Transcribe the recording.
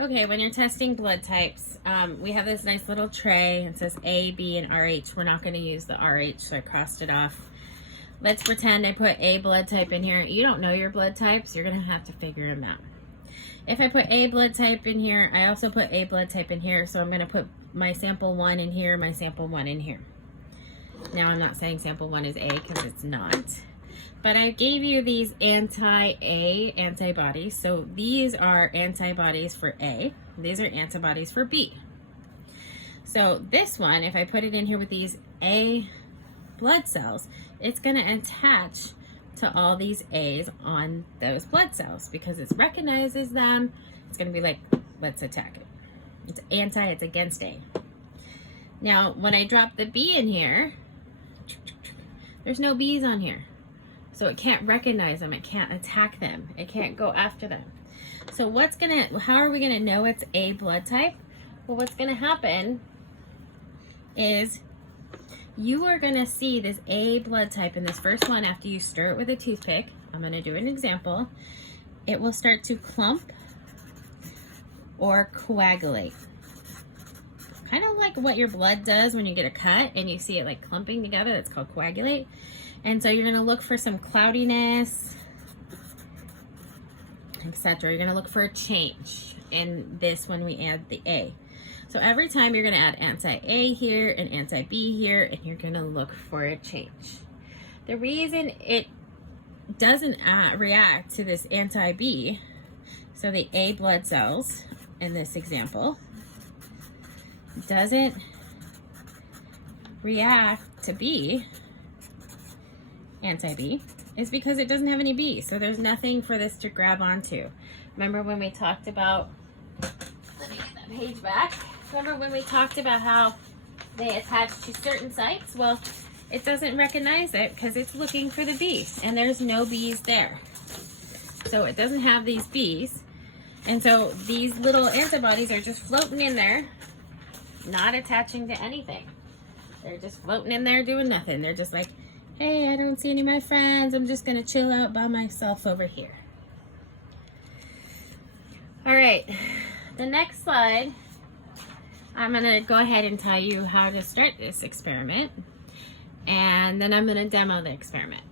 Okay, when you're testing blood types, we have this nice little tray. It says A, B, and RH. We're not going to use the RH, so I crossed it off. Let's pretend I put A blood type in here. You don't know your blood types. You're going to have to figure them out. If I put A blood type in here, I also put A blood type in here, so I'm going to put my sample 1 in here, my sample 1 in here. Now, I'm not saying sample 1 is A because it's not. But I gave you these anti-A antibodies. So these are antibodies for A. These are antibodies for B. So this one, if I put it in here with these A blood cells, it's going to attach to all these A's on those blood cells because it recognizes them. It's going to be like, let's attack it. It's anti, it's against A. Now, when I drop the B in here, there's no B's on here. So it can't recognize them, it can't attack them, it can't go after them. So how are we gonna know it's A blood type? Well, what's gonna happen is you are gonna see this A blood type in this first one after you stir it with a toothpick. I'm gonna do an example. It will start to clump or coagulate. Kind of like what your blood does when you get a cut and you see it like clumping together. That's called coagulate. And so you're going to look for some cloudiness, etc. You're going to look for a change in this when we add the A. So every time you're going to add anti-A here and anti-B here, and you're going to look for a change. The reason it doesn't react to this anti-B, so the A blood cells in this example, doesn't react to B, anti-B, is because it doesn't have any B, so there's nothing for this to grab onto. Remember when we talked about, let me get that page back. Remember when we talked about how they attach to certain sites? Well, it doesn't recognize it because it's looking for the B's, and there's no B's there. So it doesn't have these B's, and so these little antibodies are just floating in there, not attaching to anything. They're just floating in there doing nothing. They're just like, hey, I don't see any of my friends. I'm just going to chill out by myself over here. All right, the next slide, I'm going to go ahead and tell you how to start this experiment, and then I'm going to demo the experiment.